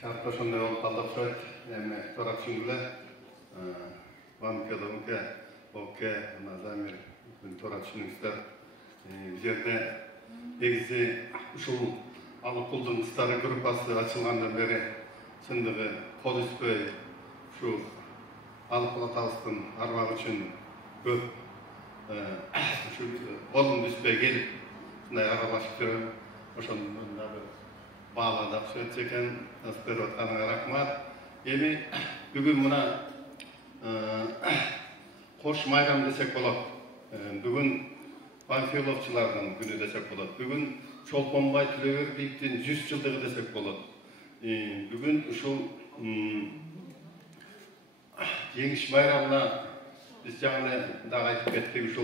Şartta şunday olup kaldık şöyle, yani torak şüngüle, Vanka, Oke, Nazamir, torak şüngüster, jerde egzi uşul alıp kuldun starı grupası açılgandan beri, çındığı kol üspey, şu alıp kulatalısın armaq üçün köp, şu kolun üspey gelip, şunday aralaşıp görüyorum, oşonun bağladık söyleyecekken nasıl otkanıga rahmat. Emi bugün buna hoş mayram desek bolat. Bugün arkeologçulardan günü desek bolat. Bugün Çolpanbay Tilebek'in 100 yıllığı desek bolat. Bugün şu Yengiş bayramına biz жаңа da aytıp kettik şu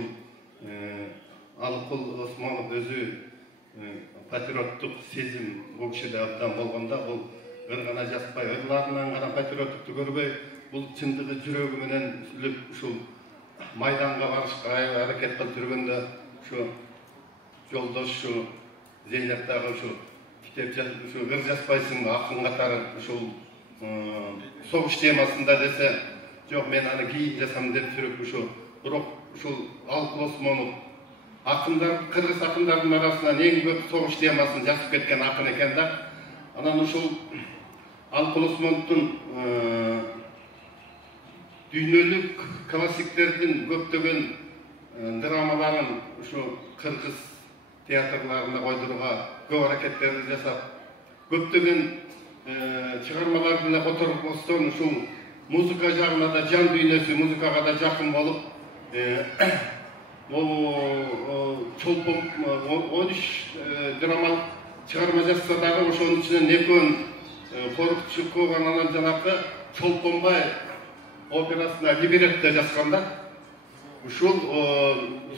Alıkul Osmanov özü patrioттық сезім бұл кішіде абдан болғанда бұл бір ғана жаспай ырларынан ғана патриоттықты көрбей бұл шындығы жүрегіменен сүйлеп ушул майданға барышқа әрекет қылып жүргенде шу жолдос шу Зейнептағы шу китеп шу ыр жазбайсың ақын қатары ушул соғыш темасында десе жоқ мен аны кейін жасам деп жүріп ушу бирок ушул Алыкул Осмонов Akınlar, Kırgız akınlarının arasından en көп soğuş temasını yazıp ketken akın eken de anan uşul Alыкul Osmonov'un dünyölük klasiklerden köptögen dramaların şu Kırgız teatrlarında koyduruğa köp hareketlerini jasap köptögen çıkarmalarına oturup oston şu muzika jagına da jan dünyesi muzikaga da jakın bolup Çolpon 13 dramalık çıkarma жазса дағы ошонун ичинен экөөнүн коркутчу кылганынан жанакы Çolponbay операсына либретто жазганда ушул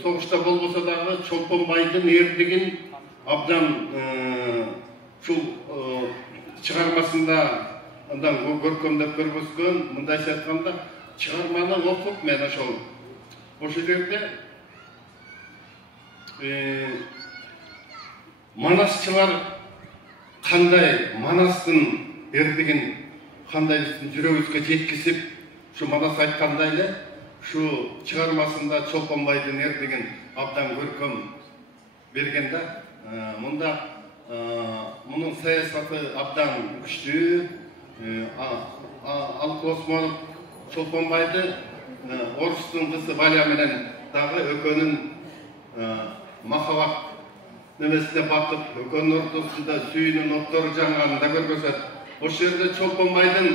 согушта болбосо дагы Çolponbayдын эрдигин абдан ушул чыгармасында андан көркөмдөп көргөзгөн мындайча айтканда чыгарманы окуп мен ошол жерде Manasçılar qanday Manastın erdigin qanday жүрөгүбүзгө жеткизип, şu Manas ayткандайлы, şu чыгармасында Çolponbayдын эрдигин абдан көркөм бергенде, мында мунун саясаты абдан күчтүү, Алыкул Осмонов Çolponbayды орустун кызы Валя менен дагы экөөнүн махабат немесіне батып, экөөнүн ортосунда сүйүүнүн оттору жанганын да көргөзөт. Ошол жерде Çolponbayдын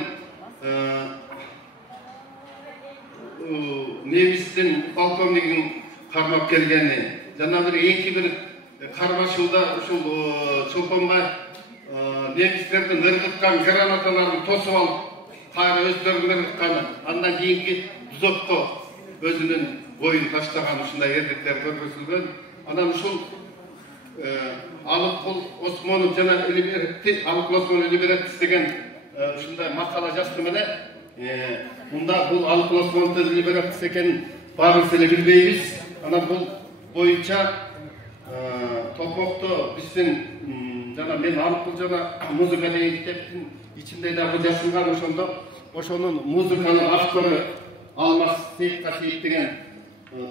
немистин полковнигин кармап келгени, жана бир эки бир кармашууда ушул Çolponbay немистердин ыргыткан гранаталарын тосуп алып, кайра өздөрүнүн ыргытканы, андан кийинки тузокко өзүнүн боюн таштаган ушундай эрдиктер көргөзүлгөн. Анан ушул Алыкул Осмонов жана Алыкул Осмонов либереттис деген ушундай макала жазды менен мында бул Алыкул Осмоновдун либереттис экенин баарыбыз эле билбейбиз. Анан бул боюнча Токмокто биздин жана мен Алыкул жана музыка деген китептин ичинде дагы жазылган ошондо ошонун музыканын автору Алмаз Сейиткашиев деген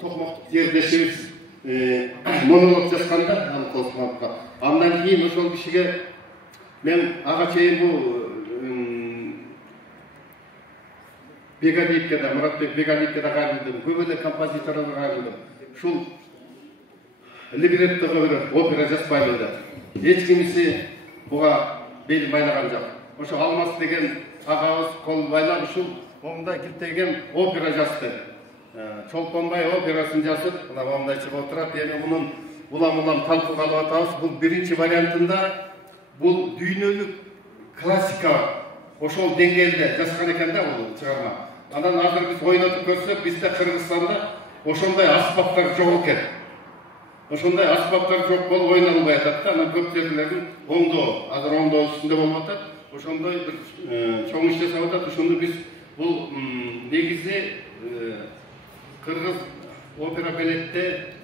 Токмоктук жерлешибиз монолог жазганда Алыкул Осмоновго. Андан кийин ошол кишиге мен ага чейин бул Бегалиевке да, Муратбек Бегалиевке да кайрылдым, көп эле композиторлорго кайрылдым. Ушул либреттого бир опера жазбайлы да. Эч кимиси буга бел байлаган жок. Ошо Алмаз деген агабыз кол байлап ушул момундай килтеген опера жазды. Çolponbay операсын жазып, мына момундай чыгып отурат. Эми мунун улам талкуулап атабыз. Бул биринчи вариантында бул дүйнөлүк классика ошол деңгээлде жазган экен да бул чыгарма. Анан азыр биз ойнотуп көрсөк, бизде Кыргызстанда ошондой аспаптар жок экен. Ошондой аспаптар жок болуп ойнолбой атат да. Анан көп жерлердин оңдоо, азыр оңдоо үстүндө болуп атат. Ошондой бир чоң иш жасап атат. Ошону биз бул негизи Kırgız opera balletте,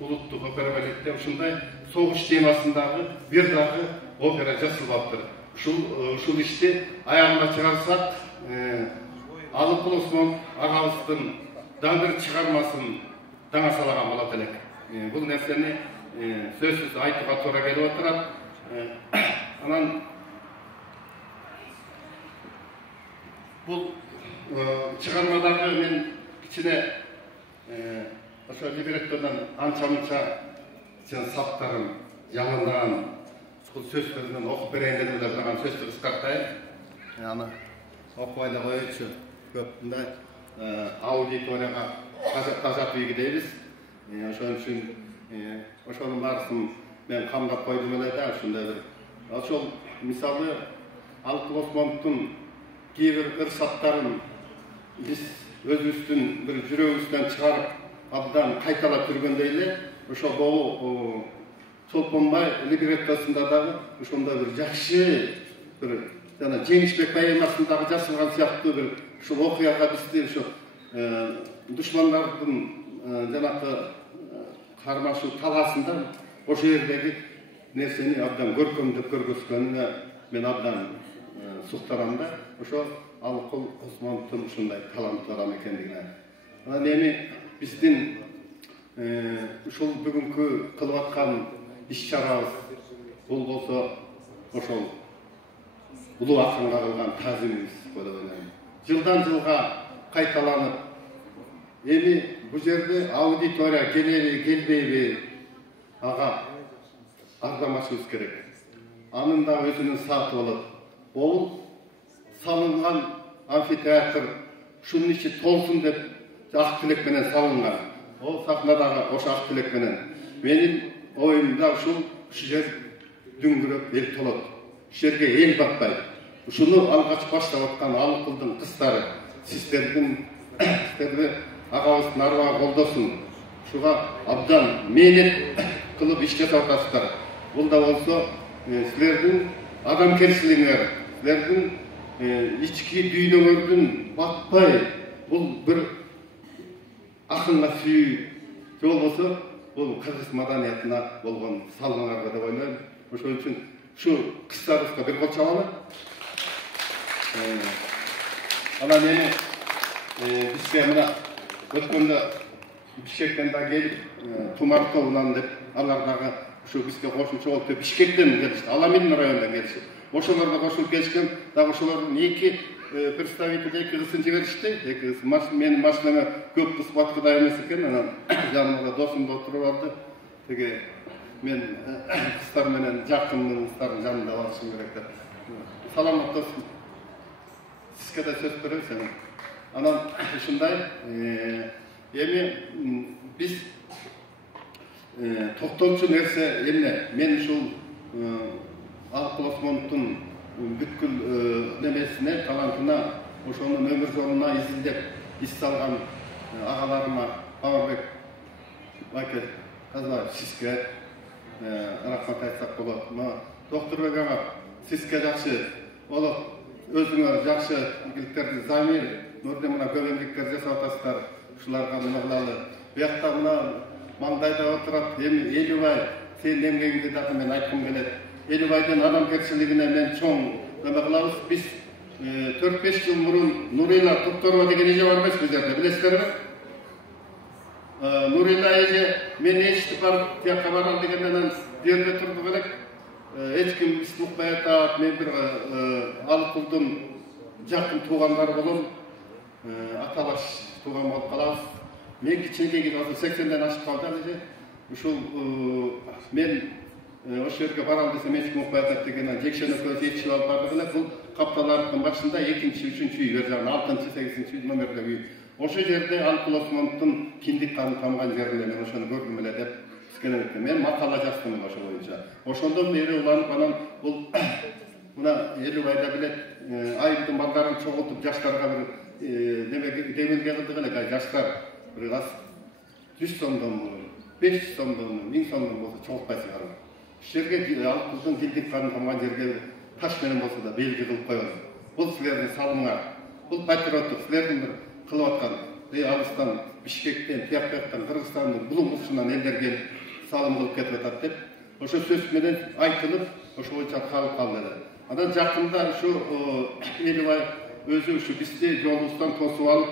улуттук опера балетте ушундай согуш темасындагы бир дагы опера жазылып атыптыр. ушул ишти аягына чыгарсак, Алыкул Осмон агабыздын дагы бир чыгармасын даңасалаган болот элек. Бул нерсени сөзсүз айтууга туура келип отурат. Анан бул чыгармадагы мен кичине ошо либреттодон анча-мынча саптарын жалындаган бул сөздөрүнөн окуп берейин деп жазган сөздү кыскартайын. Аны окубай эле коеюнчу. Көп мындай аудиторияга таза ийги дейбиз. Ошон үчүн ошонун баарысын мен камдап койдум эле да, ушундай бир. Ошол мисалы Алыкул Осмоновдун кээ бир ырсаттарын биз өзүбүздүн бир жүрөгүбүздөн чыгарып абдан кайталап жүргөндөй эле ошол Чолпонбай либреттосунда дагы ошондой бир жакшы бир жана Жеңишбек поэмасындагы жазылган сыяктуу бир ушул окуяга бизди ошо душмандардын жанакы кармашуу талаасында ошол жердеги нерсени абдан көркөмдөп көргөзгөнүнө мен абдан суктанам да. Ошо Алыкул Осмоновдун ушундай таланты бар экендигине. Анан эми биздин ушул бүгүнкү кылып аткан иш-чарабыз бул болсо ошол улуу акынга кылган таазимибиз болуп ойлойм. Жылдан жылга кайталанып, эми бул жерде аудитория келеби, келбейби, ага ардамашыбыз керек. Анын да өзүнүн сааты болот. Бул салынган амфитеатр ушунун ичи толсун деп ак тилек менен салынган. Ол сахнадагы ошо ак тилек менен. Менин оюмда ушул жер дүңгүрөп эл толот. Ушул жерге эл батпайт. Ушуну алгач баштап аткан Алыкулдун кыздары сиздерди агабыздын арбагы колдосун. Ушуга абдан мээнет кылып иш жасап атасыздар. Бул да болсо силердин адамкерчилигиңер, силердин ички дүйнөңөрдүн батпай, бул бир акынга сүйүү, же болбосо бул кыргыз маданиятына болгон салымыңарга деп ойлойм. Ошол үчүн ушу кыздарыбызга бир кол чабалы. Анан эми бизге мына өткөндө Бишкектен да келип, Тумартовунан деп алар дагы ушу бизге кошумча болуп деп Бишкектен келишти, Аламин районунан келишти. Ошолорго кошулуп келишкен, дагы ошолордун эки представитель эки кызын жиберишти. Эки кыз менин машинама көп кыз баткыда эмес экен, анан жанымда досум да отуруп алды. Теге мен кыздар менен жакынмын, кыздардын жанында болушум керек деп. Саламат досум. Сизге да сөз беребиз. Анан ушундай эми биз токтолчу нерсе эмне? Мен ушул Алыкул Осмоновдун бүткүл немесине, талантына, ошонун өмүр жолуна изилдеп, ис салган агаларыма Бабарбек байке Казбаев сизге рахмат айтсак болот. Докторбек ага, сизге жакшы болот. Өзүңөр жакшы игиликтерди Замир, Нурден мына көп эмгектер жасап атасыздар. Ушуларга мына кылалы. Буякта мына маңдайда отурат, эми Элибай, сенин эмгегиңди дагы мен айткым келет. Элибайдын адамгерчилигине мен чоң эме кылабыз. Биз 4-5 жыл мурун Нурила Тукторова деген эже бар эмес бул жерде, билесиздерби? Нурила эже мен эчтип барып тияка барам дегенден жерде турдук элек. Эч ким бизди укпай атат. Мен бир Алыкулдун жакын туугандары болом. Аталаш тууган болуп калабыз. Мен кичинекей 80ден ашып калдым эже. Ушул мен ошол жерге барам десем эч ким укпай атат деген жекшен экөөбүз ээрчип алып бардык эле. Бул Капталардын башында 2-3 үй, бер жагында 6-8 номерде үй. Ошол жерде Алыкул Осмоновдун киндик каны тамган жеринде мен ошону көрдүм эле деп скелетке мен макала жаздым ошол боюнча. Ошондон бери уланып анан бул мына Элибайда билет, айылдын балдарын чогултуп жаштарга бир демилге кылдык эле. Жаштар бир аз 100 сомдонбу, 500 сомдонбу, 1000 сомдон болсо чогултпайсыңар. Ушул жерге Алыкулдун киндик каны тамган жерге таш менен болсо да белги кылып коебуз. Бул силердин салымыңар. Бул патриоттук, силердин бир кылып аткан Алыстан, Бишкектен, Тияктан, Кыргызстандын булуң бушунан элдер келип салым кылып кетип атат деп. Ошо сөз менен айтылып, ошо боюнча калып калды. Анан жакында ушу Элибай өзү ушу бизди жолубуздан тосуп алып,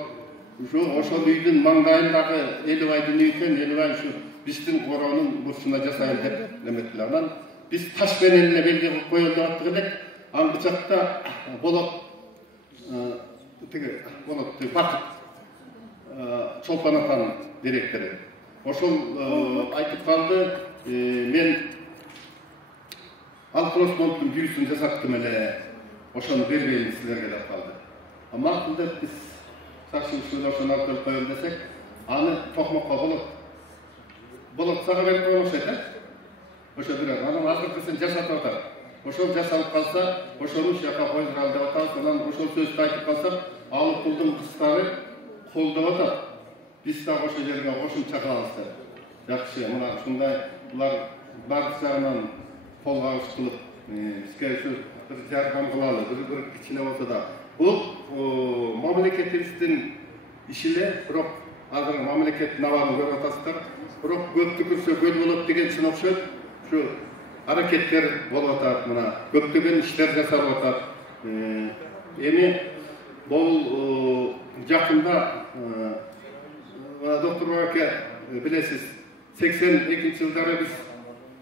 ошол үйдүн маңдайындагы Элибайдын үйү экен, Элибай ушу биздин короонун бурчуна жасайын деп неметилер. Анан биз таш менен эле белги кылып коелу деп аттык элек. Аңгы жакта Болот Бакыт Чолпон атанын директору. Ошол айтып калды, мен Алкросмонттун бюстун жасаттым эле, ошону бербейм силерге деп калды. Макул деп биз сакчылык ошону алып коелу десек, аны токмокко болот сага берип койгон окшойт, ошо бирок анан азыркы сен жашатып атат. Ошол жасалып калса, ошону ушул жака койдуралы деп атабыз. Анан ошол сөздү айтып калсак, алып пулдун кыздары колдоп атат. Биз дагы ошол жерге кошумча кылабыз деп. Жакшы, мына ушундай булар бардык жагынан кол кабыш кылып, бизге ушу бир жардам кылалы, бир кичине болсо да. Бул мамлекетибиздин иши эле, бирок азыр мамлекеттин абалын көрүп атасыздар. Бирок көптү көрсө көл болот дегенсине окшойт. Ушу аракеттер болуп атат, мына көптөгөн иштер жасалып атат. Эми бул жакында доктор Баке билесиз, 82 жылдары биз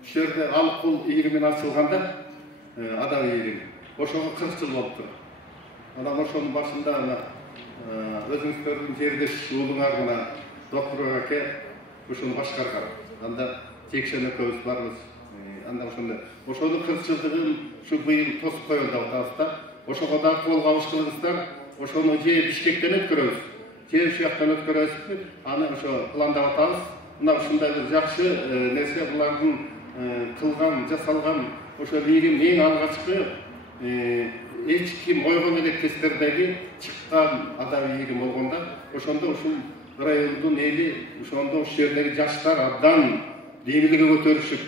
ушул жерде алып пул ийгимин ачылганда, адам ийгим. Ошого 40 жыл болуптур. Анан ошонун башында өзүңүздөрдүн жердеш уулуңар мына доктор Баке ошону башкарган. Анда Жекшен экөөбүз барбыз. Анда ошону 40 жылдыгын ушу быйыл тосуп коелу деп атабыз да. Ошого да кол кабыш кылыңыздар. Ошону же Бишкектен өткөрөбүз, же ушул жактан өткөрөбүз. Аны ошо пландап атабыз. Мына ушундай бир жакшы нерсе булардын кылган, жасалган ошо ийгим эң алгачкы эч ким ойгон элек кездердеги чыккан адам ийгим болгондо, ошондо ушул райондун эли, ошондо ушул жердеги жаштар абдан деңгээлге көтөрүшүп,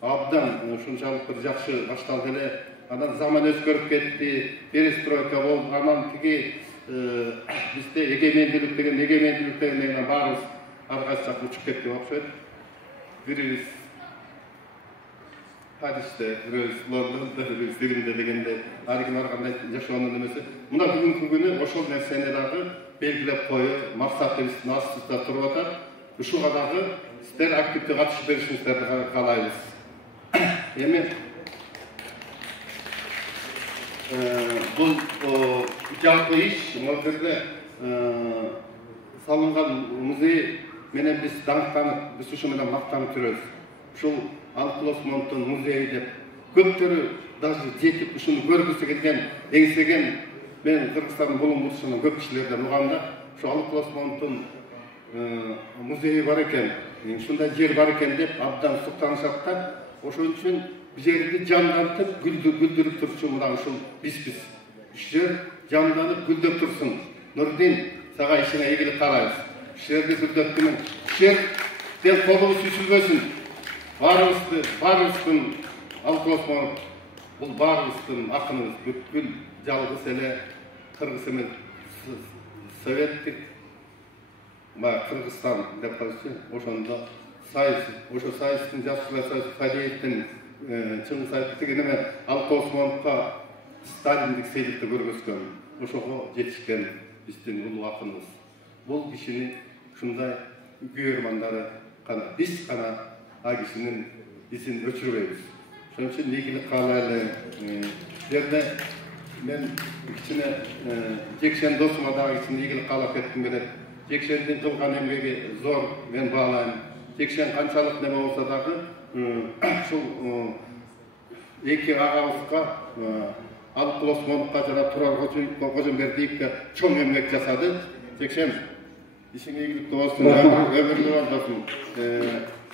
абдан ушунчалык бир жакшы башталды эле. Анан заман өзгөрүп кетти, перестройка болуп, анан тиги бизде эгемендүүлүк деген баарыбыз ар кайсы жакка учуп кетти окшойт. Бирибиз Парижде, бирөөбүз Лондондо, бирөөбүз Римде дегенде, ар ким ар кандай жашоонун эмеси. Мына бүгүнкү күнү ошол нерсени дагы белгилеп коюп, максатыбыздын астында туруп атат. Ушуга дагы сиздер активдүү катышып беришиңиздерди каалайбыз. Эми бул жалпы иш, могу жерде салынган музей менен биз даңктанып, биз ушу менен мактанып жүрөбүз. Ушул Алкросмонттун музейи деп көптөрү даже жетип ушуну көргүсү келген, эңсеген, мен Кыргызстандын булуң бурчунун көп кишилерден угам да, ушу Алкросмонттун музейи бар экен, ушундай жер бар экен деп абдан суктанышат да. Ошон үчүн бул жерди жандантып, гүлдүрүп турчу мына ушул бизбиз. Ушул жер жанданып, гүлдөп турсун. Нурдин, сага ишине ийгилик каалайбыз. Ушул жерди гүлдөттүмүн. Ушул жерден колубуз үзүлбөсүн. Баарыбыздын Алкросмонт, бул баарыбыздын акыныбыз, бүткүл жалгыз эле кыргыз эмес, советтик Кыргызстан деп коебузчу. Ошондо ошо сайыстын жашчылар Фадеевдин Чыңгыз Айтбектин эме Алкросмонтко сталиндик сыйлыкты көргөзгөн. Ошого жетишкен биздин улуу акыныбыз. Бул кишинин ушундай күйөрмандары кана биз кана а кишинин исин өчүрбөйбүз. Ошон үчүн ийгилик каалайлы. Жерде мен кичине Жекшен досума дагы кичине ийгилик каалап кетким келет. Жекшендин кылган эмгеги зор, мен баалайм. Жекшен канчалык неме болсо дагы ушул эки агабызга Алкросмонтко жана Турар Кожомбердиевке чоң эмгек жасады. Жекшен, ишиңе ийгиликтүү болсун, өмүрлүү бол досум.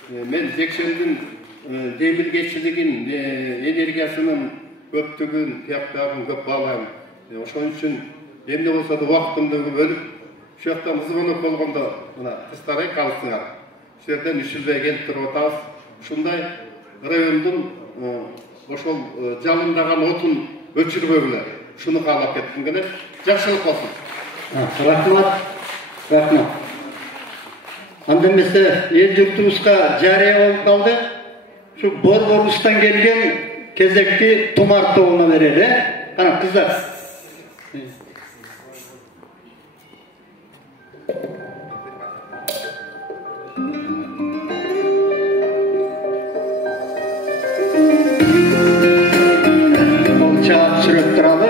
Мен Жекшендин демилгечилигин, энергиясынын көптүгүн, тияктагын көп баалайм. Ошон үчүн эмне болсо да убактымды бөлүп, ушул жактан звонок болгондо мына кыздар калсыңар. Ушул жерден үшүлбөй келип туруп атабыз. Ушундай райондун ошол жалындаган отун өчүрбөгүлө. Ушуну каалап кетким келет. Жакшылык болсун. Рахмат. Анда эмесе эл журтубузга жарыя болуп калды. Şu Борборубуздан келген Kezdekti Tomar Toğlu'na vereli. Kana kızlar. Olça sürüp duralı.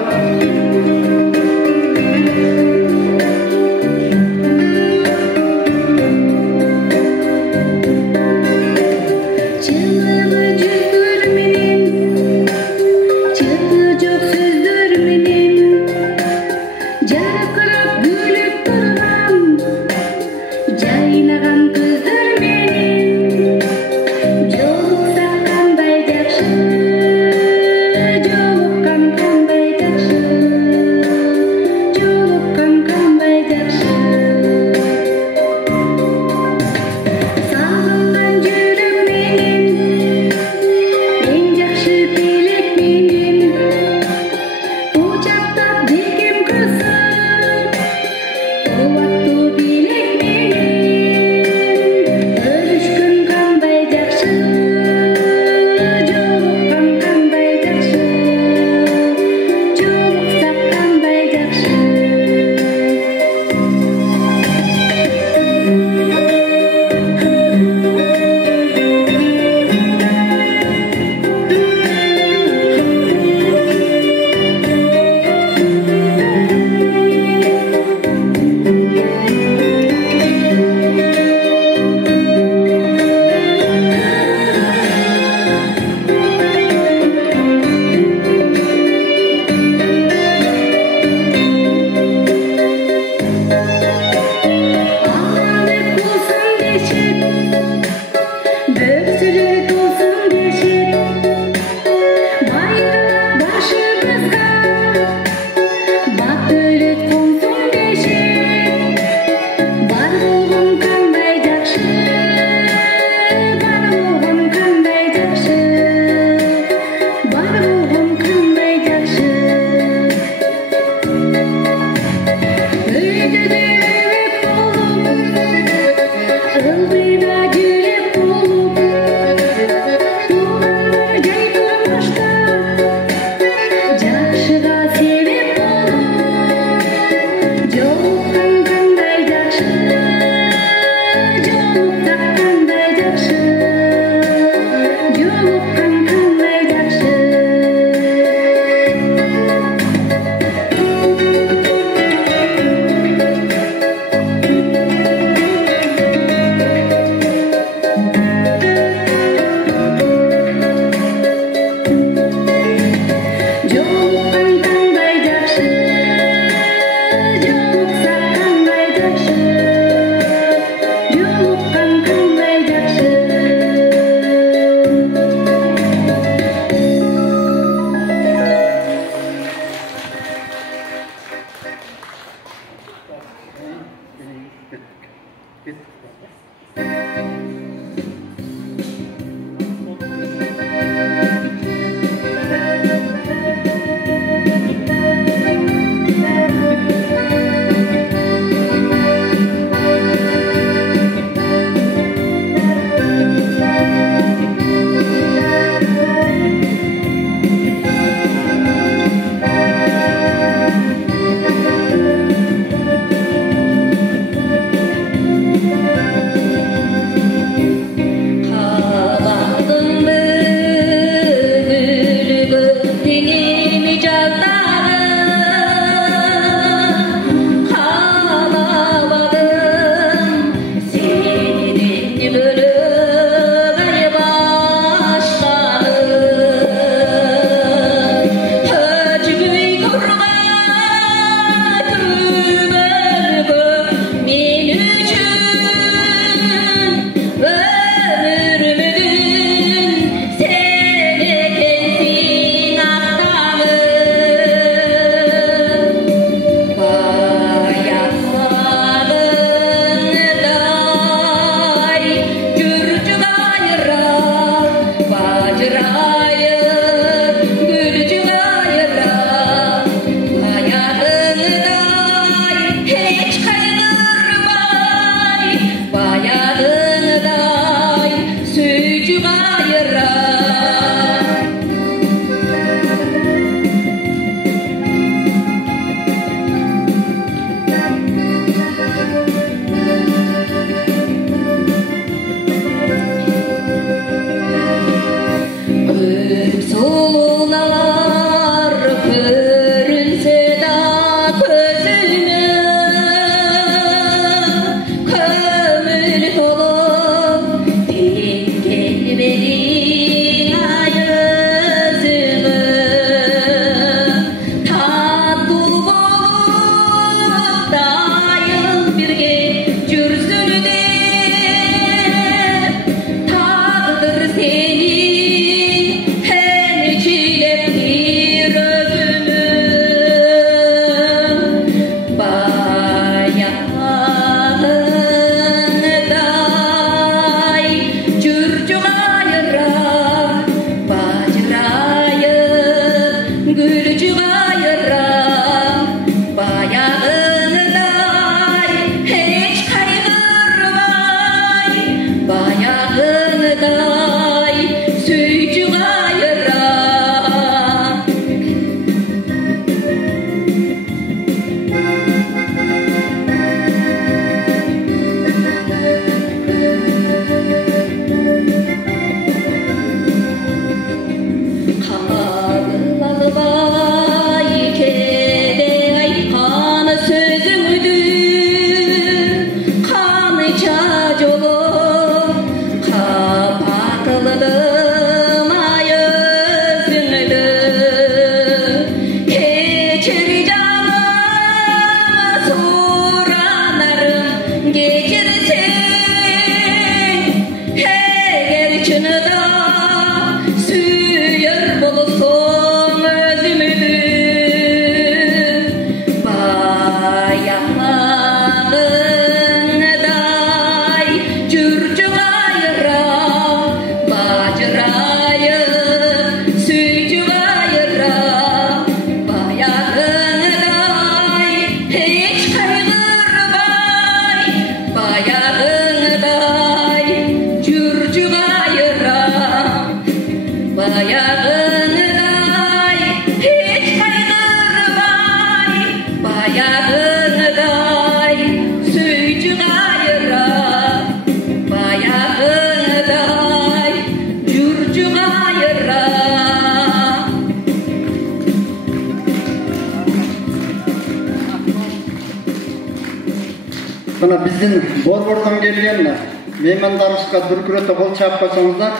Mına bizdin Borbordan gelgen meymandarыбызга дүркүрөтө кол чаап койсоңуздар.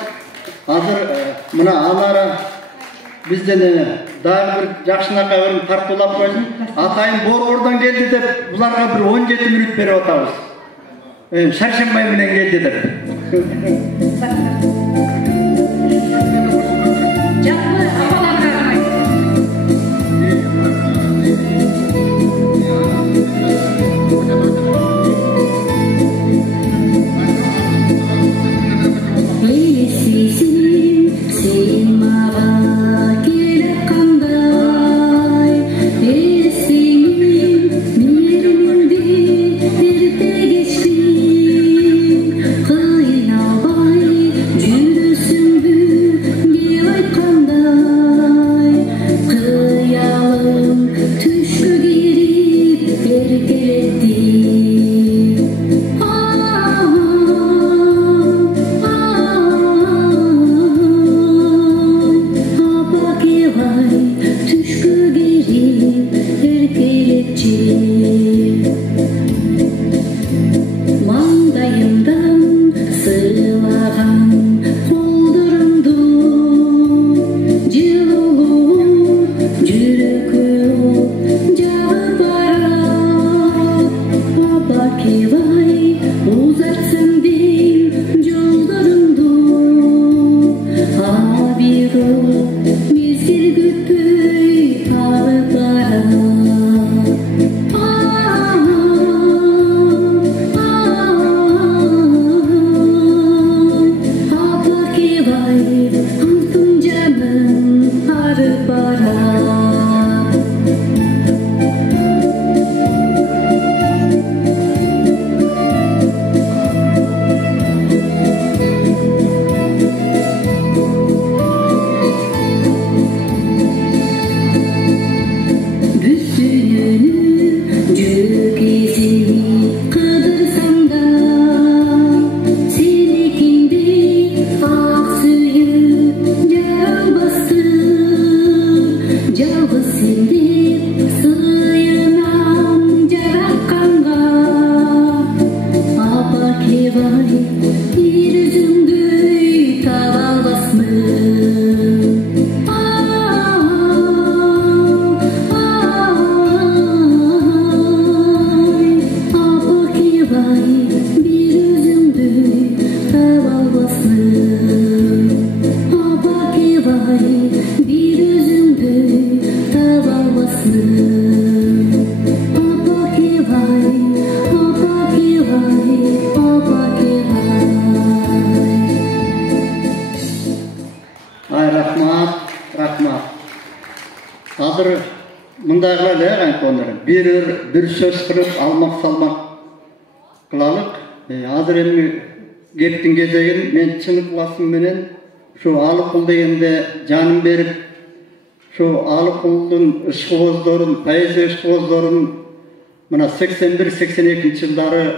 Азыр мына анара бизден дагы бир жакшынакай бир тартуулап койсун. Атайын Борбордон келди деп буларга бир 17 мүнөт берип атабыз. Шаршембай менен келди деп. Hazır mındagılar ne konuları? Bir söz kılıp almak salmak kılalık. Hazır endi geptin gezegen men çınık basım menen şu Alıkul degende canım berip şu Alıkul'dun ışkıbozdorun, poeziya ışkıbozdorun mına 81-82 yılları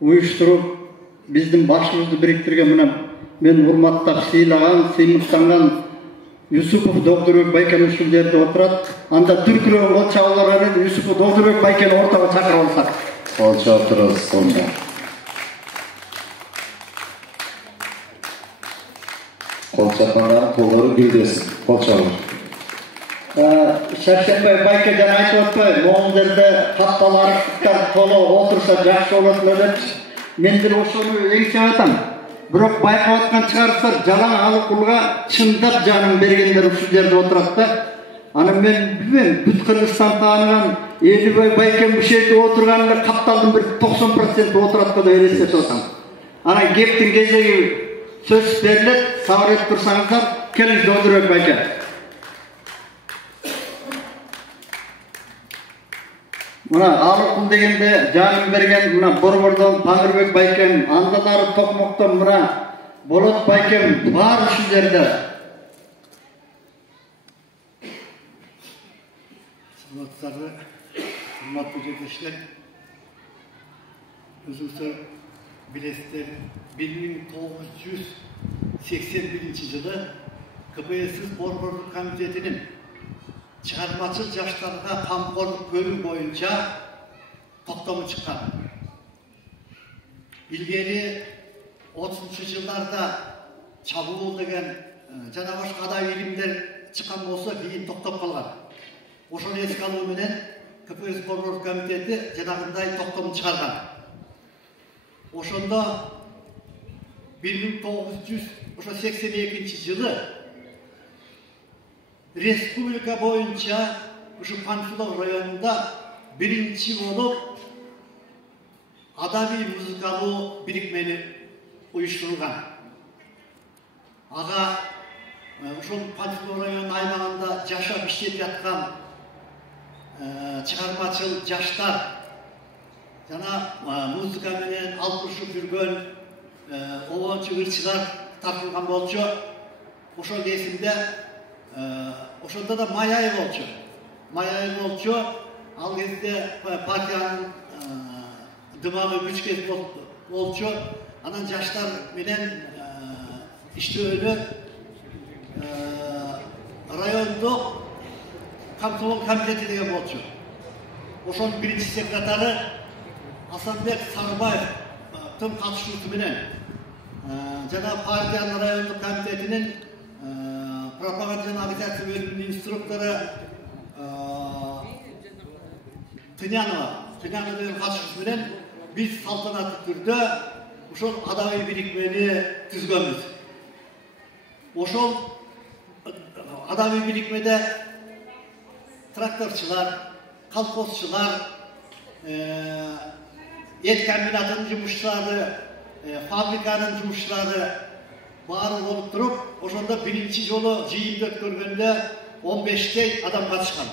uyuşturup bizdin başımızды biriktirgen mına men urmattap sıylagan, sыймыктанган Yusupov Doktorbek Bayken ушул жерде отурат. Анда түркүлөр кол чабуулар Yusupov Doktorbek Bayken ортого чакырып алсак. Кол чаап турабыз сонда. Кол чапкандар колдору билдирсин. Кол чабыңыз. Шаршембай Байке жана айтып атпайбы, могул жерде катталар толо отурса жакшы болот эле деп. Мен бир ошону эңсеп атам. Бирок байкап аткан чыгарсыздар, жалаң Алыкулга чындап жанын бергендер ушул жерде отурат да. Аны мен билбейм, бүт Кыргызстан тааныган Элибай Байкен бул жерде отурганда капталдын бир 90% отурат деп элестетип атам. Ана кептин кезеги сөз берилет, сабыр этип турсаңыздар, келиңиз Doktorbek Bayken. Mına Alıkul degende canım bergen mına Borbordan Tanırbek Bayken, andaları Tokmok'tan mına Bolot Bayken var şu yerde. Sanatları, hürmetli arkadaşlar, özümüzü bilesizler 1981 yılı KPSS Borborluk Komiteti'nin çıkarmacı yaşlarına kamkorluk bölüm boyunca toplamı çıkan. ilgili 30 жылдарда çabuk деген жана башка да илимдер чыккан болсо кийин токтоп калган. Ошону эске алуу менен КПСС Борбор комитети жанагындай токтом чыгарган. Ошондо 1982 жылы республика боюнча ушу Панфилов районунда биринчи болуп адабий музыкалуу бирикмени уюштурулган. Ага ошол Панфилов районунун аймагында жашап иштеп жаткан чыгармачыл жаштар жана музыка менен алкышып жүргөн обончу ырчылар тартылган болчу. Ошол кезинде ошондо да Маяй болчу. Ал кезде партиянын дымагы күчкө болчу. Анан жаштар менен иштөөнү райондук камтылуу комитети деген болчу. Ошонун биринчи секретары Асанбек Сарыбаевдин катышуусу менен жана партиянын райондук комитетинин пропаганда жана агитация бөлүмүнүн инструктору Тынянова деген катышуусу менен биз салтанаттуу түрдө ошол адабий бирикмени түзгөнбүз. Ошол адабий бирикмеде тракторчулар, колхозчулар, эт комбинатынын жумушчулары, фабриканын жумушчулары баары болуп туруп, ошондо биринчи жолу жыйынды өткөргөндө 15 адам катышкан.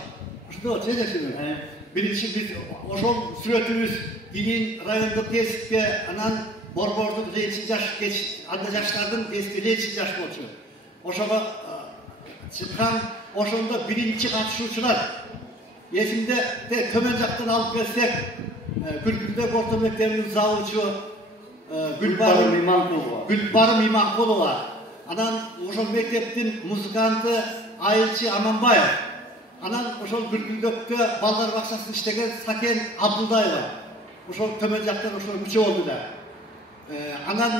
Ошондо жетекчилер. Биринчи биз ошол сүрөтүбүз кийин райондук тесипке, анан борбордук ленчин жаш анда жаштардын эски ленчин жаш болчу. Ошого чыккан, ошондо биринчи катышуучулар эсимде төмөн жактан алып келсек, Күлкүлдөк орто мектебинин завучу Гүлбарым Иманкулова, анан ошол мектептин музыканты Айылчы Аманбаев, анан ошол Күлкүлдөктө балдар бакчасында иштеген Сакен Абдулдаева, ошол төмөн жактан ошол мүчө болду да. Анан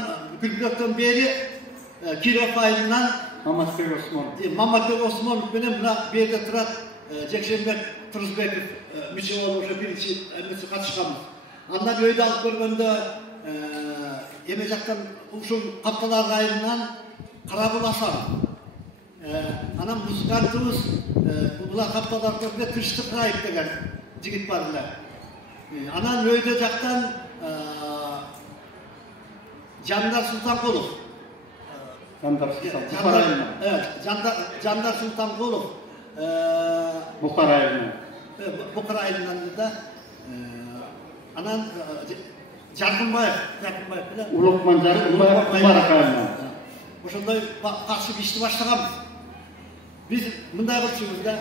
Күлкүлдөктөн бери Киров айылынан Маматбек Осмонов менен мына берде турат Жекшенбек Турузбеков мүчө болуп ошо биринчи эмеси катышканбыз. Андан өйдө алып көргөндө эме жактан ушул Капталар айылынан Карабул Асан. Анан музыкантыбыз булар Капталарда Тыштык Раев деген жигит бар эле. Анан өйдө жактан Жандар Султанкулов. Жандар Султанкулов. Бухар айылынан да. Анан Жаркынбаев биле. Улукман Жаркынбаев Кумарак айылынан. Ошондой катышып ишти баштаганбыз. Биз мындай кылчубуз да,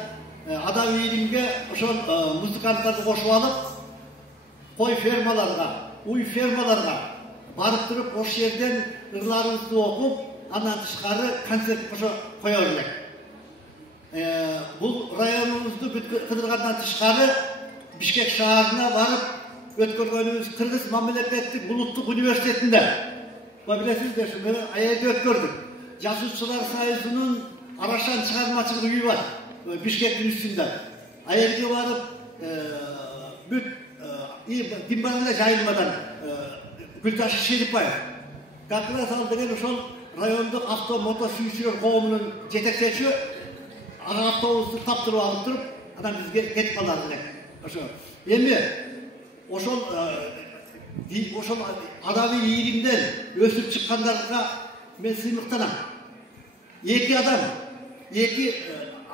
адабий илимге ошол музыканттарды кошуп алып, кой фермаларга, уй фермаларга барып туруп, ошол жерден ырларыбызды окуп, андан тышкары концерт кое бердик. Бул районубузду кыдыргандан тышкары Бишкек шаарына барып өткөргөнүбүз Кыргыз мамлекеттик улуттук университетинде. Билесиздер, ушуну аялда өткөрдүк. Жазуучулар союзунун Арашан чыгармачылык үйү бар, Бишкектин үстүндө. Аялга барып, бүт Димбарында жайылмадан Гүлташ Шерипаев, Катрасал деген ошол райондук авто-мото сүйүүчүлөр коомунун жетектечү, ага автобусту таптырып алып туруп, анан бизге кетип калат элек. Ошо. Эми ошол адабий ийгинден өсүп чыккандарга мен сыймыктанам. Эки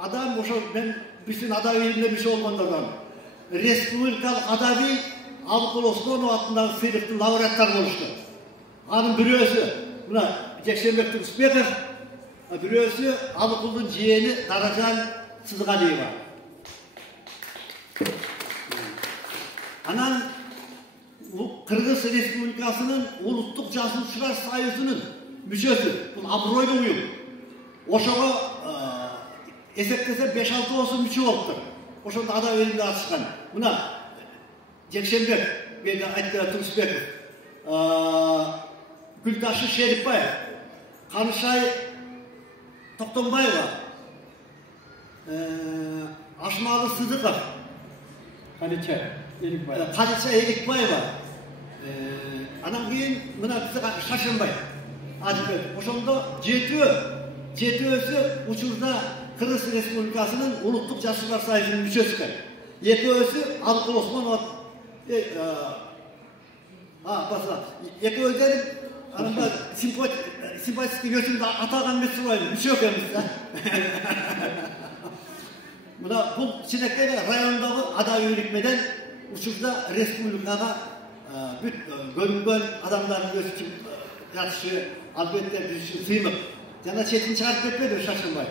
адам ошол мен биздин адабий ийгинде мүчө болгондордон республикалык адабий Алыкул Осмонов атындагы сыйлыктын лауреаттары болушту. Анын бирөөсү мына Жекшенбек Турусбеков, бирөөсү Алыкулдун жээни Даражан Сызгалиева. Анан Кыргыз Республикасынын Улуттук Жазуучулар союзунун мүчөсү, бул абройлуу уюм. Ошого эсептесе 5-6 мүчө болуптур. Ошондо адабий илимге катышкан. Мына Жекшенбек, беги айтты Турусбеков. Gültaşı Şerifbayev, Kanışay Toktongbayeva, Aşmalı Sıdıkov, Kaliça Elikbayeva, anan keyin mına bize Şaşınbay, Adibet. Oşonda жетөөсү учурда Кыргыз Республикасынын улуттук жашырлар союзунун мүчөсү экен. Экөөсү Алкул Осмонов, экөөдөн анында симпатический өчүмдү атаган эмес сурайын, мүчө экенбиз да. Мына бул Ченекей районундагы адай бийлик менен учурда республикага бүт көрүнгөн адамдардын өсүп жатышы албетте биз үчүн сыймык. Жана четин чыгарып кетпеди Шашынбай.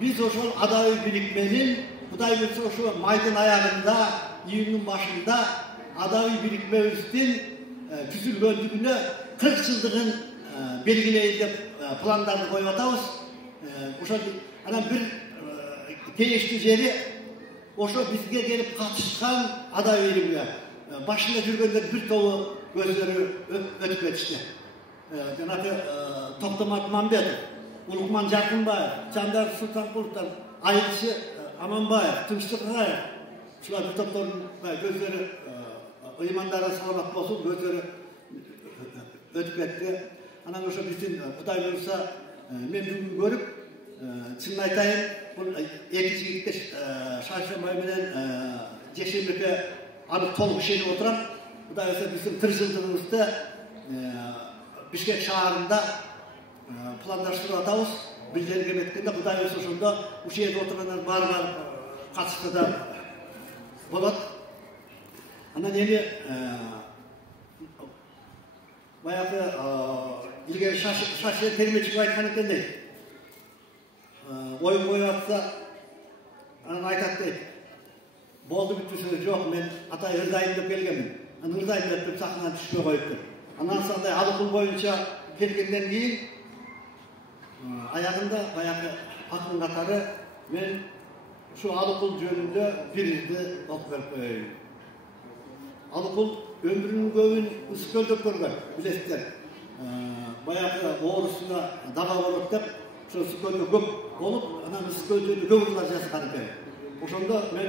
Биз ошол адай бийлик менен Кудай буйрса ошо майдын аягында, июндун башында адай бийликмебиздин түзүлгөндүгүнө 40 жылдыгын белгилейин деп пландарды коюп атабыз. Ошол анан бир тийиштүү жери ошо бизге келип катышкан адай бийлиги. Башында жүргөндөр бир тобу көздөрү өтүп кетишти. Жанагы Токтомат Мамбетов, Улукман Жакынбаев, Жандар Султанкуловтар, Айылчы Аманбаев, Тынчтыкаев, ушулар бир топтордун көздөрү ыймандары саламат болсун, көздөрү өтүп кетти. Анан ошо биздин Кудай буйрса мен бүгүн көрүп, чынын айтайын, бул эки жигитке Шаршембай менен Жекшембекке анын толук ишенип отурам. Кудай буйрса биздин 40 жылдыгыбызды Бишкек шаарында пландаштырып атабыз. Бир жерге кеткенде Кудай буйрса ошондо ушул жерде отургандар баары катышса да болот. Анан эми баягы илгери Шашы Термечиев айткан экендей, оюн коюп атса анан айтат дейт. Болду бүттү жок, мен атай ырдайын деп келгенмин. Анан ырдайын деп сахнадан түшпөй коюптур. Анан сандай Алыкул боюнча келгенден кийин аягында баягы акын катары мен ушу Алыкул жөнүндө бир изди окуп берип коеюн. Алыкул өмүрүнүн көбүн Ысыкөлдө көргөн, билесиздер. Баягы оорусуна дага болот деп, ошо Ысыкөлдө көп болуп, анан Ысыкөлдө көп ырлар жазган экен. Ошондо мен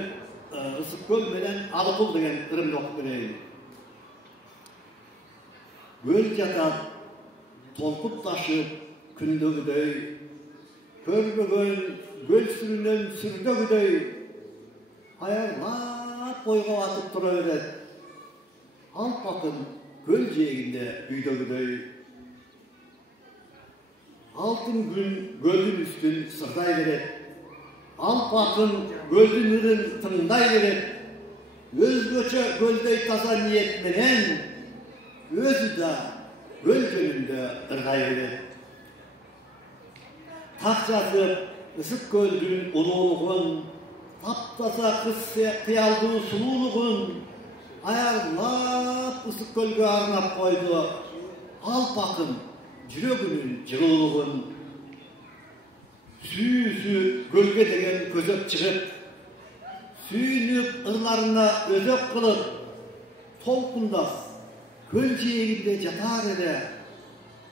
Ысыкөл менен Алыкул деген ырымды окуп берейин. Göl jatar, толкуп ташып, күндөгүдөй, көрбөгөн göl сүрүнөн сүрдөгүдөй, аярлап бойго атып тура берет. Алп акын göl жээгинде үйдөгүдөй. Алтын күн gölдүн үстүн сырдай берет. Алп акын gölдүн ырын тыңдай берет. Өзгөчө gölдөй таза ниет менен өзү да göl жөнүндө ыргай берет. Так жазып Ысыккөлдүн улуулугун, таптаса кыз кыялдуу сулуулугун аярлап Ысыккөлгө арнап койду. Алп акын жүрөгүнүн жылуулугун. Сүйүүсү гөлгө деген көзөп чыгып, сүйүнүп ырларына өзөк кылып, толкундап göl жээгинде жатар эле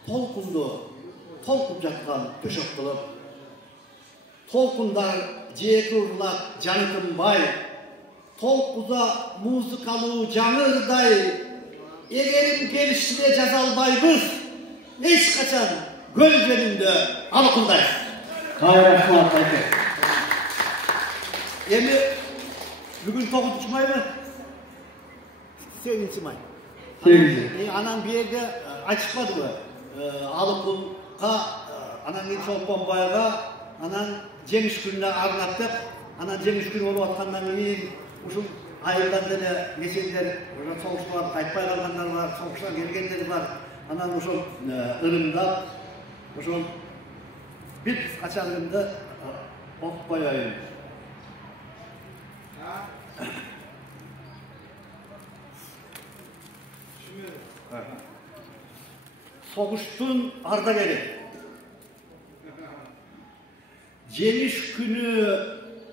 толкунду толкуп жаткан төшөк кылып. Толкундар жээки урлап жаны тынбай, толкуза музыкалуу жаңы ырдай, эгерим келишти де жаза албайбыз, эч качан göl жөнүндө Алыкулдай. Рахмат айке. Эми бүгүн 9 майбы? 8 май. Анан bir yerde açıkmadı Alыкулга, анан кийин Чолпонбайга, анан жеңиш күнүнө арнап, анан жеңиш күнү болуп аткандан кийин ушул айылдан деле мешендер, согуштар кайтпай калгандар бар, согуштан келгендер бар. Анан ошол ырымдап, ошол бир качанында окуп коеюн. Soguştun ardageri. Жеңиш күнү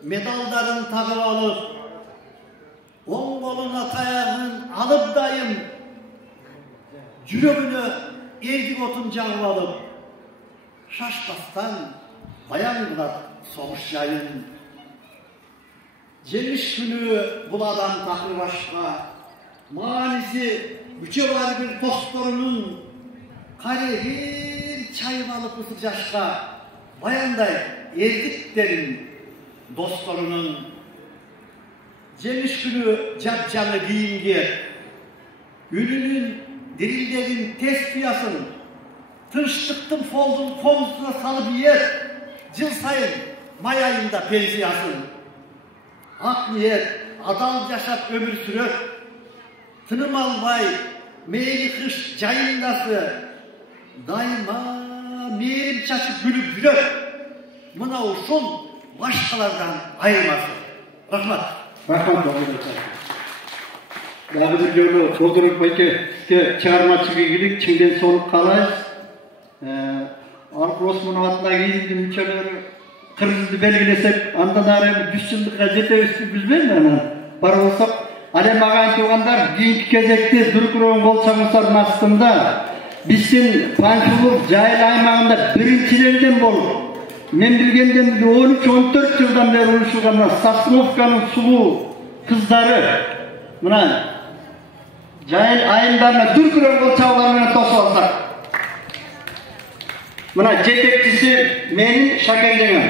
медалдарын тагып алып, оң колуна таягын алып дайым, жүрөгүнө эрдик отун жагып алып, шашпастан баян кылат согуш жайын. Жеңиш күнү бул адам такыр башка, мааниси бүчө бар бир досторунун карегир чайып алып ысык жашка, баяндай эрдиктерин досторунун. Жеңиш күнү жапжаңы кийимге, үнүнүн дирилдегин тез туясын, тынчтыктын фолдун комузуна салып ийет, жыл сайын май айында пенсиясын. Ак ниет, адал жашап өмүр сүрөт, тыным албай, мейли кыш жайындасы, дайыма мээрим чачып күлүп жүрөт. Мына ушул башкалардан айырмасы. Рахмат. Рахмат. Дагы бир жолу Болдурбек байке, сизге чыгармачылык ийгилик, чыңден сонуп калайбыз. Алып Осмонов атындагы издин мүчөлөрү кыргызды белгилесек, андан ары 100 жылдыкка жетебизби билбейм анан. Бар болсок, ал эми агайын туугандар, кийинки кезекте Дүркүрөң кол чабуулчулардын астында биздин Панчулук жайыл аймагында биринчилерден болуп, мен билгенден 13-14 жылдан бери урушулган Сосновканын сулуу кыздары мына жайыл айылдарына Дүркүрөң кол чабуулар менен тосуп алсак. Мына жетекчиси менин Шакен деген.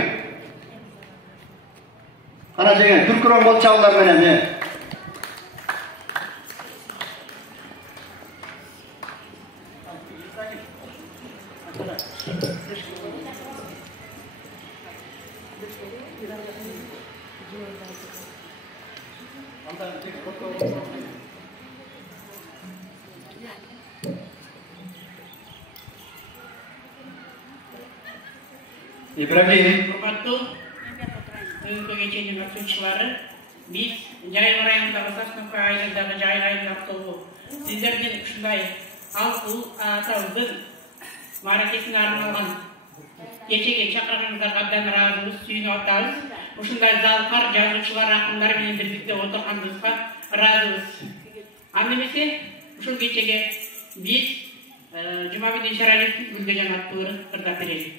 Кара деген Дүркүрөң кол чабуулар менен. Ибрагим. Урматтуу бүгүнкү кеченин катышуучулары, биз Жайыл районундагы Сосновка айылындагы Жайыл айылын автобус сиздердин ушундай алкул атабыздын мааракесине арналган кечеге чакырганыңыздарга абдан ыраазыбыз, сүйүнүп атабыз. Ушундай залкар жазуучулар, акындар менен бирдикте отурганыбызга ыраазыбыз. Аны эмесе ушул кечеге биз Жумабедин Шаралиевдин Гүлдежан аттууларын ырдап берели.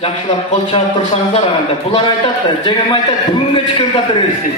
Жакшылап кол чаап турсаңыздар анда. Булар айтат, жегем айтат, бүгүнгө чыкырдап беребиз дейт.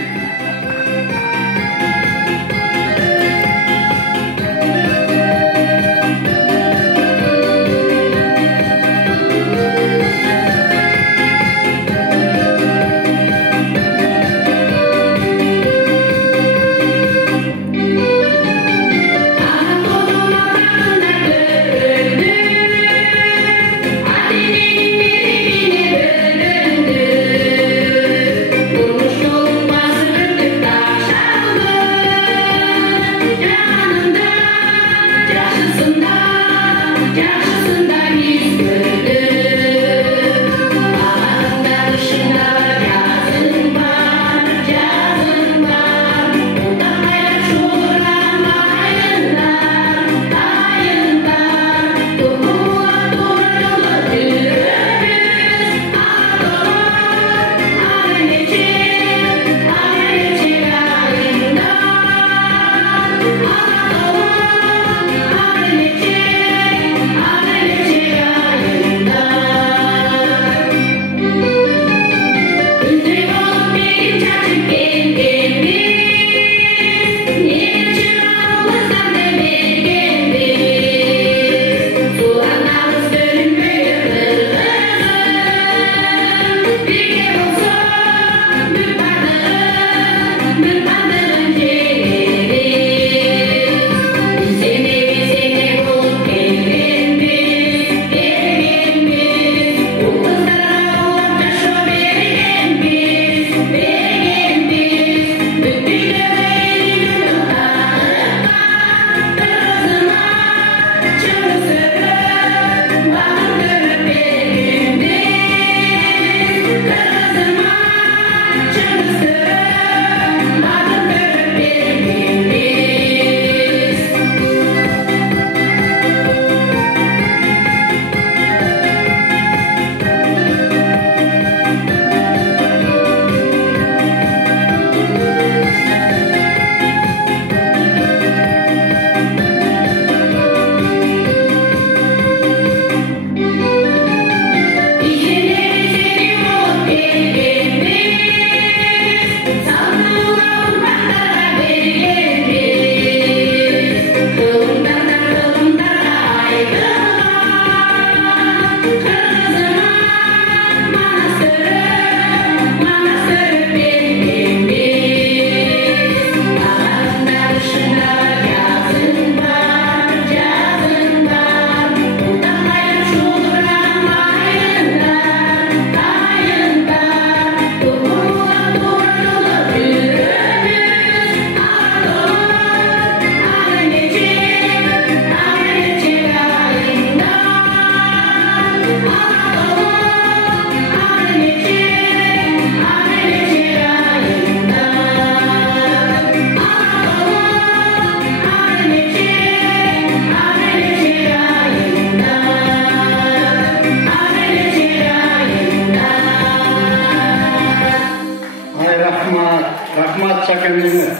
рахмат Шакенжиңе.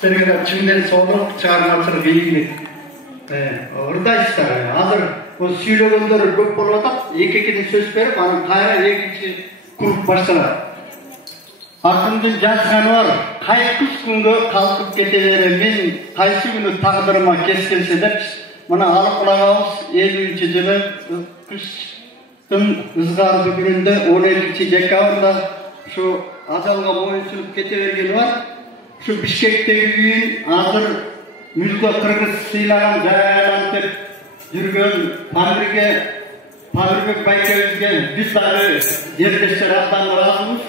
Сіздерге де чын денсаулық, шығармашылық, игілік. Ырдайсыздар. Азыр сүйлөгөндөр көп болуп атат. Эки-экиден сөз берип, анан кайра экинчи круг башталат. Акындын жазганы бар. Кайсыз күнгө калкып кете берем, мен кайсы күнү тагдырыма кес келсе деп, мына Алыкбулак 50-жылы кыштын ызгарды күнүндө 12-декабрда şu ажалга моюнсунуп кете бергени бар. Şu Бишкектеги үйүн азыр Мүлкө Кыргыз сыйлаган жараялантып жүргөн Памирбек байкебизге биз дагы жерлештер абдан ыраазыбыз.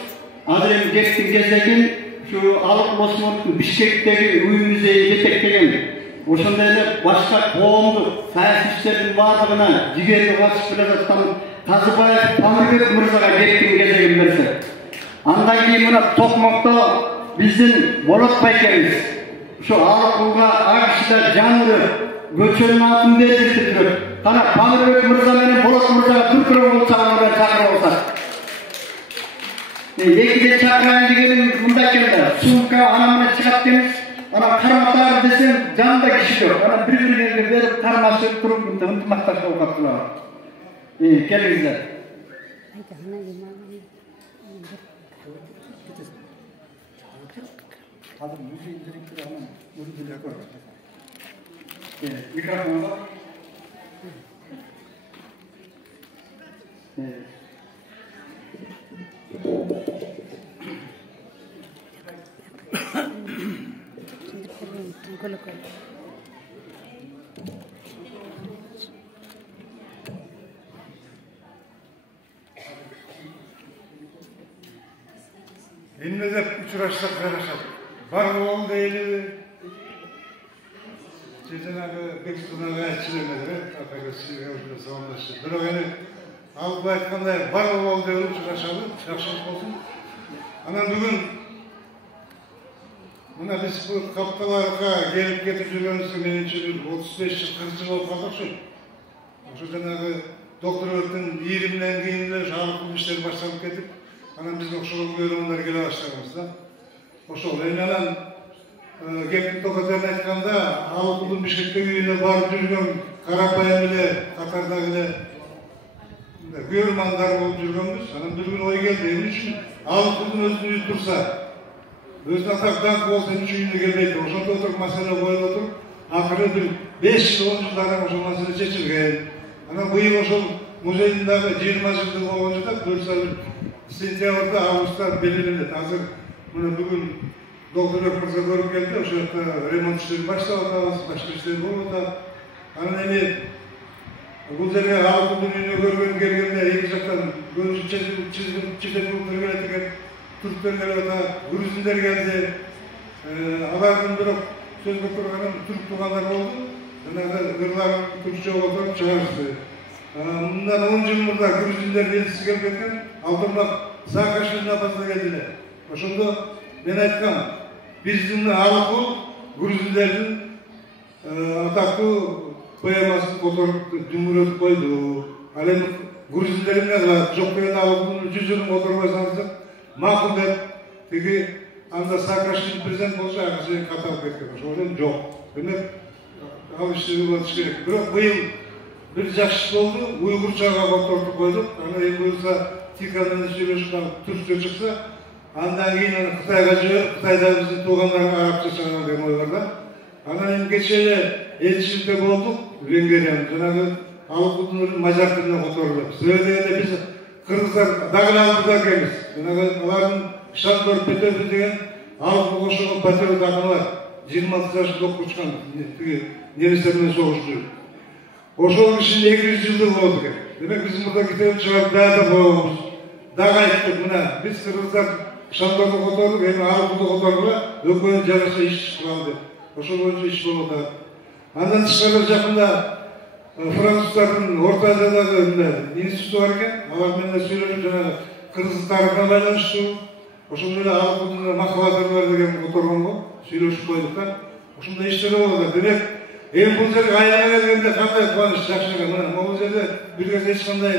Азыр эми кептин кезегин şu Алыкбул Осмоновдун Бишкектеги үйүбүздө жетектеген ошондой эле башка коомдук саясатчылардын баардыгына жигерди катышып келе жаткан Тазыбаев Памирбек мырзага кептин кезегин берсе. Андан кийин мына Токмокто биздин Болот байкебиз şu Алыкбулга акшда жаңырып көчөнүн атын берип жүрөт. Кана Памирбек мырза менен Болот мырзага түркүрөп чагырып чакырып алсак. Экиде чакырайын дегеним мындай экен да. Сумка ана менен чыгат дейбиз. Ана карматар десем жанында киши жок. Ана бири-бириңерге берип кармашып туруп ынтымакташып калсаңар. Келиңиздер. Adam müziğin direktörü ama müziği yapar. Mikrofon var. Elinde uçuraşsak karışak. Var oğul değil. Cezenağı Beksu'na açılamıyor. Akagası yavruda savunması. Bir o yani alıp aytkanda var oğul değil uçuraşalım. Şakşılık olsun. Anan bugün buna biz bu kaptalarga gelip getip жүргөнүбүздө мен үчүн 35 жыл 40 жыл болуп калдык ушу. Ошо жанагы доктурлуктун ийриминен кийин эле Алыкбул иштер башталып кетип, анан биздин ошол көрүүндөр келе баштаганбыз да. Ошол эми анан кептин токотерин айтканда Алыкбулдун Бишкектеги үйүнө барып жүргөн карапайым эле катардагы эле көрөрмандар болуп жүргөнбүз. Анан бир күн ой келди, эмне үчүн Алыкбулдун өзүнүн үйү турса, өзүнө атактан болсо эмне үчүн үйүнө келбейт? Ошондо отуруп маселе коюлуп отуруп, акыры бир 5 жыл 10 жылдан ошол маселе чечилген. Анан быйыл ошол музейдин дагы 20 жылдыгы болгон жерде буюрса сентябрда, августта белгиленет. Азыр мына бүгүн доктурлар мырза көрүп келди, ошол жакта ремонт иштерин баштап атабыз, башка иштер болуп атат. Анан эми бул жерге Алыкбулдун үйүнө көргөн келгенде эки жактан көзү чечилип келет экен. Türkler geldi, Грузинler geldi. Alardan biri söz götürgenim Türk tuğanlar oldu. Yanında Irlar Türkçe oturup çağırdı. Bundan 10 yıl burada Грузинler gelisi gelirken Altınbak Saakaşlı'nın apasına geldiler. Aşında ben aytkan, bizim Alыкбул Грузинlerin ataklı poemasını oturup cumhuriyet koydu. Alem Грузинlerin ne kadar çok beğen Alыкбул'un 3 yılın oturmaya sanırsak Makul деп, теги анда Саакашвили президент болса, ағасы қаталып кеткен. Ошондон жок. Демек, ал иштери болуш керек. Бирок быйыл бир жакшы болду, уйгурчага отуртуп койдук. Аны эми буюрса Тика менен сүйлөшүп түркчө чыкса, андан кийин аны Кытайга жиберип, Кытайда биздин туугандарга арабча чыгарат деген ой бар да. Анан эми кечээ эле элчиликте болдук, Венгриянын жанагы Алыкбулдун мажар тилине которулуп. Себеби эле биз Kırgızlar dağılandılar gelmiş. Onların Şandor Peterli деген Алыкбул ошого пәтер дагылар 26 жашында окуп чыккан. Немистер менен согуш жүрүп. Ошонун ишин 200 жылдык болду экен. Демек биз мурда китеп чыгарып дагы коебуз. Дагы айттык мына биз кыргыздар Шандорду которуп, эми Алыкбулду которуп, өкмөт жараша иш кылалы деп. Ошол боюнча иш болуп атат. Андан тышкары жакында Fransыздардын Орто Азиядагы институту бар экен. Алар менен сүйлөшүп жанагы кыргыз тарыхына байланыштуу. Ошондой эле Алыкбулдун махабаты бар деген которгонго сүйлөшүп койдук да. Ошондой иштер болуп атат. Демек, эми бул жерге айлана келгенде кандай кубаныч, жакшы экен. Мына бул жерде бир кезде эч кандай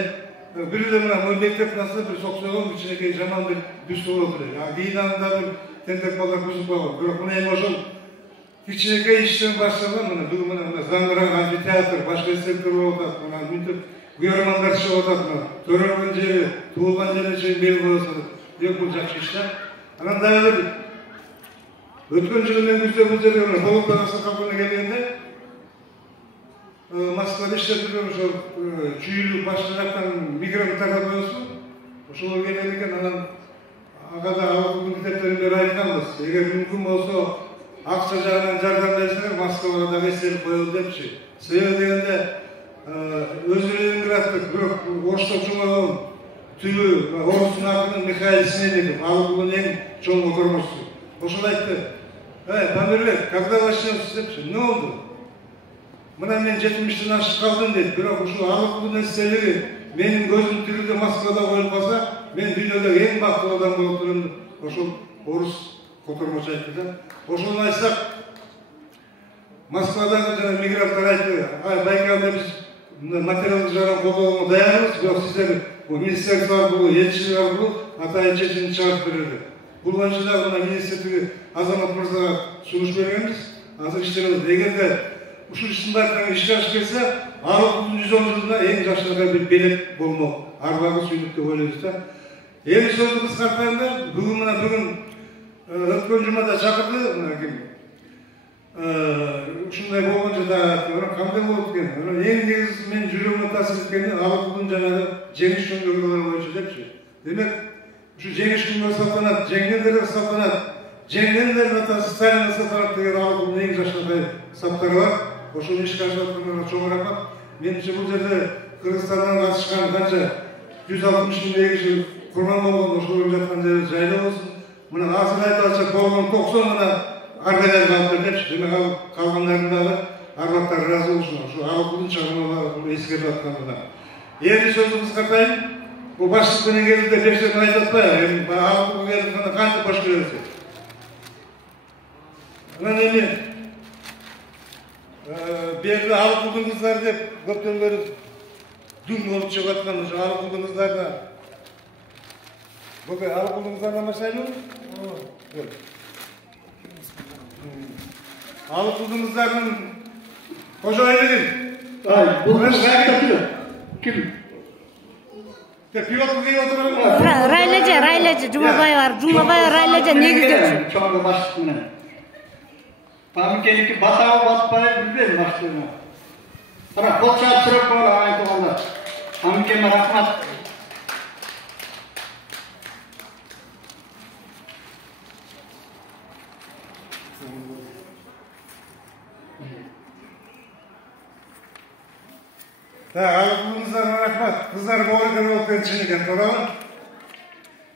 Birileri mına mektep nasıl bir soksog'un içindeki jaman bir büstü oldu. Yani dinamda bir tentek balar büstü var. Bırak bunu en başım içindeki işten başladı mı? Bugün mına zangıran amfiteyatr, başka sektör oldu. Mına müntüp görmanlar şey oldu mı? Törölgen jeri, tuğulgan jeri için belli olsun. Yok bu jakşı işler. Anam daha da ötken жылмен күздөрү болуптан сакалына келгенде Москвада иштеп жүргөн ошо чүйүлүп башка жактан мигранттарга коесуң ошолор келген экен анан ага да алгы китептеринде айтканбыз эгер мүмкүн болсо акча жагынан жардамдайсыңар Москвага дагы эстелик коелу депчи себеби дегенде өзү ленинграддык бирок орусча чуңаган түбү орустун акыны Михаил Снедиков алгынын эң чоң котормочусу ошол айтты Памирлер, когда начнем депчи эмне болду мына мен 70-тен ашып калдым дейт бирок ушул алгы нерселери менин көзүм тирүүдө Москвада коюлуп калса мен дүйнөдөгү эң бактылуу адам болуп турам ошол орус котормочу айтты да ошону айтсак Москвадагы жана мигранттар айтты Байкалда биз материалдык жагынан колдонууга даярбыз бирок сиздер министрликтер аркылуу элчилик аркылуу атайын чечим чыгарып берилди бул анча мына министрлиги Азамат мырзага сунуш бергенбиз азыр иштеребиз эгерде ушул иштин баардыгы ишке ашып кетсе алгы 110 жылда эң жакшы бир белек болмок арбагы сүйүнүк деп ойлойбуз да эми сөздү кыскартканда бүгүн өткөн жумада чакырды мына ким ушундай болгон жада кандай болот экен эң негизи мен жүрөгүмө таасир эткени алгыдын жанагы жеңиш күндөрү боюнча депчи демек ушу жеңиш күндөрү салтанат жеңгендерге салтанат жеңгендер атасы Сталин салтанат деген алгыдын эң жакшы саптары бар ошону ишке ашырып аткандарга чоң рахмат менимче бул жерде Кыргызстандан катышкан канча 160 миңдей киши курман болгон ошол жаткан жери жайлуу болсун мына азыр айтып атсак болгон 90 мына арбадар калыптыр депчи демек ал калгандарын дагы арбаттар ыраазы болушун ушу алгыдын чагырмалары эскерип аткандыгына эми сөздү кыскартайын бул баштык менен келди деп эч нерсе айтып атпайбы эми алгыга келип кантип баш беребиз анан эми берди алгыдын кыздар деп көптөн бери дүң болуп чыгып аткан ошо алгыдын кыздарына бөкөй алгыдын кыздарынан баштайлыбы алгыдын кыздардын кожоюну ким пилотку кийип отурабы Райлажа Жумабаева Райлажа негиздөөчү чоң баштык менен Памикеники батабы батпай билбейм баштыгына бирок кол чаап турат боло айтылганда Памикеме рахмат алгыдыңыздарга рахмат кыздар боорукер болуп кетишин экен туурабы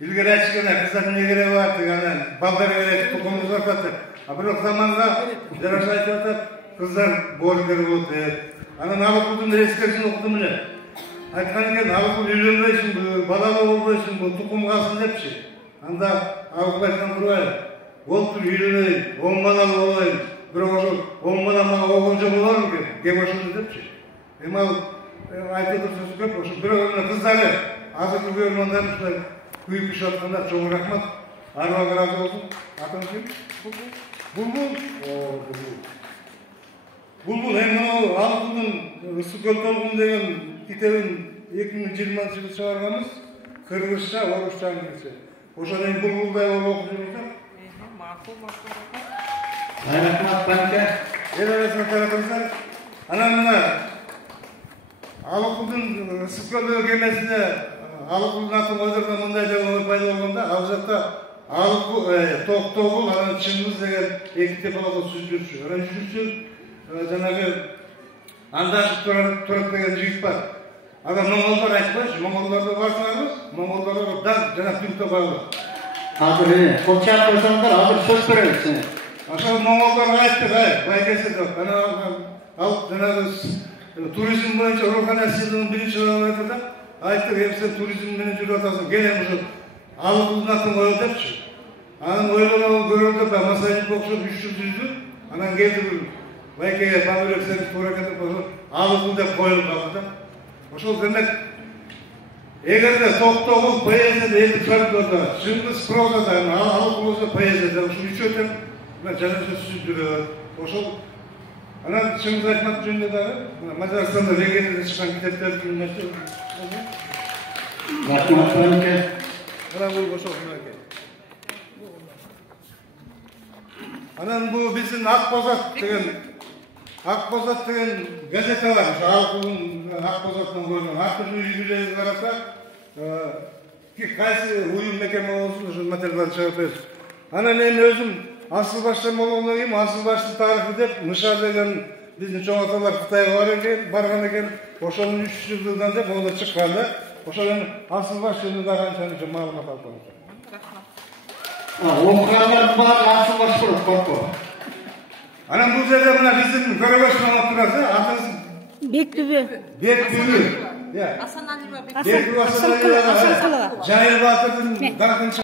илгери айтышкан кыздар эмне кереги бар деген балдар керек тукумубуз артат деп бирок заманга жараша айтып атат кыздар боорукер болот деп анан алгыдын эскерисин окудум эле айткан экен алгы үйлөнбөйсүңбү балалуу болбойсуңбу тукум калсын депчи анда алгы айткан турбайбы болуптур үйлөнөйүн 10 балалуу болоюн бирок ошол 10 бала мага огонжо болор экен кеп ошондо депчи эми ал айтып отур сөз көп ошо бирок кыздары азыркы көрөрмандар ушулай күйүп түшүп атканда чоң рахмат арбага ыраазы болсун атың ким Булбул эми мына алгыдын ысык көл толкуну деген китебин 2020-жылы чыгарганбыз кыргызча орусча англисче ошону эми булбулдай болуп окуп жүрмүз да рахмат Памике эл арасына таратыңыздар анан мына алгыдын ысык көл кемесине алгыдын атын койдурганда мындай деген ой пайда болгондо ал жакта алгы токтогул анан чыңгыз деген эки тепалакта сүзүп жүрчү анан жүрчү жанагы андашып турат деген жигит бар анан монголдор айтпайчы монголдордо барсаңарбыз монголдорго дал жана түнтө коебуз азыр кол чаап койсоңуздар азыр сөз беребиз ошол монголдорго айттык байкеси деп анан ал жанагы туризм боюнча руханий сыйлыгынын биринчи айтты да айттык эми сен туризм менен жүрүп атасың кел эми ушул алгыдын атын коелу депчи анан ойлонуп көрөлүп деп масайып окшоп 3 жыл жүрдү анан келди бир байкеге Памирек сен туура экен деп алгы деп коюлуп калды да ошол демек Эгерде токтогул поэзияда элдик фольклорда, чыңгыз прозада, алып поэзияда ушул үчөөтөн жанагы сүздүрөт. Ошол анан чыңгыз айтматов жөнүндө дагы Мажарстанда легендадан чыккан китептер нерсе. Рахмат Өлке. Анан бул ошол экен. Анан бул биздин Акбозат деген газета бар. Алкулун Акбозаттан көргөн. Артын үйгүлөрү карасак, кайсы уюм мекеме болсун ошол материалды чыгарып берет. Анан мен өзүм Асылбаштан болгондон кийин Асылбаштын тарыхы деп Мыша деген биздин чоң аталар Кытайга барган экен. Ошонун 300 жылдан деп онда чыккан да. Ошол Асылбаш жөнүндө канча маалымат алып калдым. Окуялар бар Асылбаш болот. Анан бул жерде мына биздин көрөбөштөн турат, атыңыз Бектүбү. Асан Алиба Бектүбү Асан Алиба. Жайыл Батырдын даркынчы